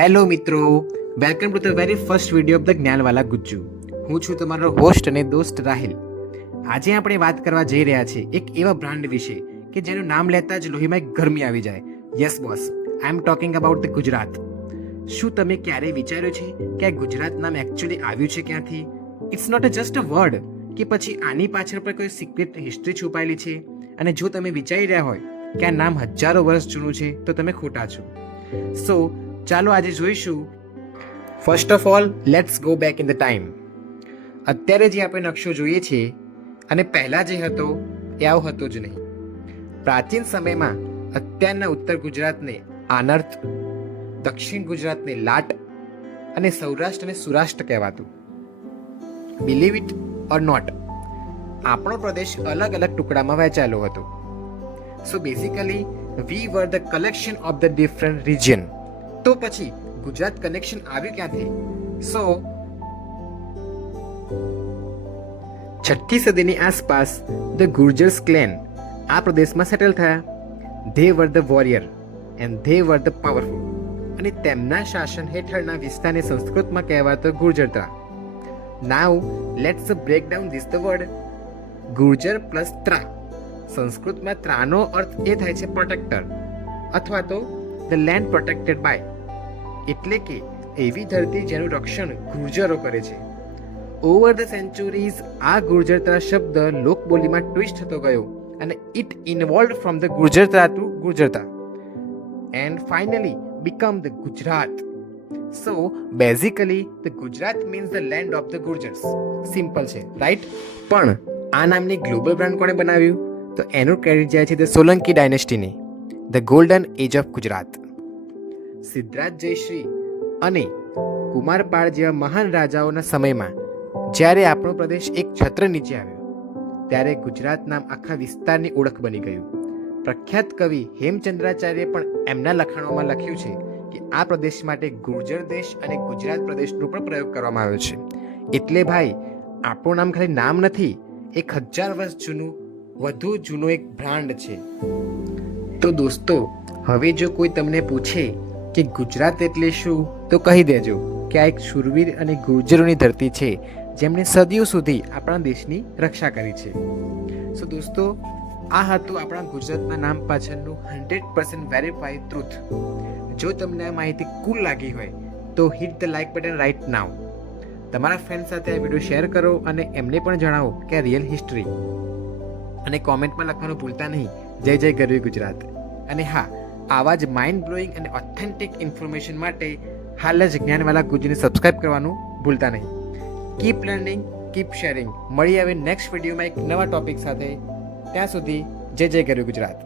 Hello મિત્રો, welcome to the very first video of the Gyanwala Gujju. હું છું તમારો હોસ્ટ અને દોસ્ત રાહિલ. આજે આપણે વાત કરવા જઈ રહ્યા છીએ એક એવા બ્રાન્ડ વિશે કે જેનું નામ લેતા જ લોહીમાં એક ગરમી આવી જાય. Yes boss, I am talking about the Gujarat. શું તમે ક્યારેય વિચાર્યું છે કે આ ગુજરાત નામ એકચ્યુઅલી આવ્યું છે ક્યાંથી? It's not a just a word કે પછી આની પાછળ પણ કોઈ સિક્રેટ હિસ્ટ્રી છુપાયેલી છે? અને જો તમે વિચારી રહ્યા હોય કે આ નામ હજારો વર્ષ જૂનું છે તો તમે ખોટા છો. સો ચાલો આજે જોઈશું. First of all let's go back in the time. અત્યારે જે આપણે નકશો જોઈએ છીએ અને પહેલાં જે હતો એ આવો હતો જ નહીં. પ્રાચીન સમયમાં અત્યારના ઉત્તર ગુજરાતને આનર્ત, દક્ષિણ ગુજરાતને લાટ અને સૌરાષ્ટ્રને સુરાષ્ટ્ર કહેવાતું. બિલીવ ઇટ ઓર નોટ, આપણો પ્રદેશ અલગ અલગ ટુકડામાં વહેંચાયેલો હતો. So basically we were the collection of the different region. તો પછી ગુજરાત કનેક્શન આવ્યું ક્યાંથી? સો 6ઠી સદીની આસપાસ ધ ગુર્જર્સ ક્લેન આ પ્રદેશમાં સેટલ થયા. They were the warrior and they were the powerful. અને તેમના શાસન હેઠળના વિસ્તારને સંસ્કૃતમાં કહેવાતો Gurjaratra. Now let's break down this the word. Gurjar plus ત્રા. સંસ્કૃતમાં ત્રાનો અર્થ એ થાય છે પ્રોટેક્ટર અથવા તો ધ લેન્ડ પ્રોટેક્ટેડ બાય, એટલે કે એવી ધરતી જેનું રક્ષણ ગુર્જરો કરે છે. ઓવર ધ સેન્ચુરીઝ આ ગુર્જરતા શબ્દ લોકબોલીમાં ટ્વિસ્ટ થતો ગયો અને it involve from the Gurjaratra to Gurjaratra and finally become the Gujarat. So basically the Gujarat means the land of the Gurjars. Simple છે, રાઈટ? પણ આ નામની ગ્લોબલ બ્રાન્ડ કોણે બનાવ્યું? તો એનું ક્રેડિટ જાય છે ધ સોલંકી ડાયનેસ્ટીને, the golden age of Gujarat. Siddharaj Jayashri અને કુમારપાળ જેવા મહાન રાજાઓના સમયમાં જ્યારે આપણો પ્રદેશ એક છત્ર નીચે આવ્યો ત્યારે ગુજરાત નામ આખા વિસ્તારની ઓળખ બની ગયું. પ્રખ્યાત કવિ હેમચંદ્રાચાર્ય પણ એમના લખાણોમાં લખ્યું છે કે આ પ્રદેશ માટે ગુર્જર દેશ અને ગુજરાત પ્રદેશનો પણ પ્રયોગ કરવામાં આવ્યો છે. એટલે ભાઈ, આપણું નામ ખાલી નામ નથી, 1000 વર્ષ જૂનું વધુ જૂનો એક બ્રાન્ડ છે. તો દોસ્તો, હવે જો કોઈ તમને પૂછે કે ગુજરાત એટલે શું, તો કહી દેજો કે આ એક શૂરવીર અને ગુર્જરોની ધરતી છે જેમણે સદીઓ સુધી આપણા દેશની રક્ષા કરી છે. સો દોસ્તો, આ હતું આપણા ગુજરાતના નામ પાછળનું 100% વેરીફાઈડ ટ્રુથ. જો તમને આ માહિતી કુલ લાગી હોય તો hit the like button right now. તમારા ફ્રેન્ડ સાથે આ વિડીયો શેર કરો અને એમને પણ જણાવો કે આ રિયલ હિસ્ટ્રી. અને કોમેન્ટમાં લખવાનું ભૂલતા નહીં, જય જય ગરવી ગુજરાત. અને હા, આવા જ માઇન્ડ બ્લોઈંગ અને ઓથેન્ટિક ઇન્ફોર્મેશન માટે હાલ જ જ્ઞાનવાલા ગુજ્જુને સબસ્ક્રાઇબ કરવાનું ભૂલતા નહીં. Keep learning, keep sharing. મળી આવે નેક્સ્ટ વિડીયોમાં એક નવા ટોપિક સાથે. ત્યાં સુધી જય જય ગરવી ગુજરાત.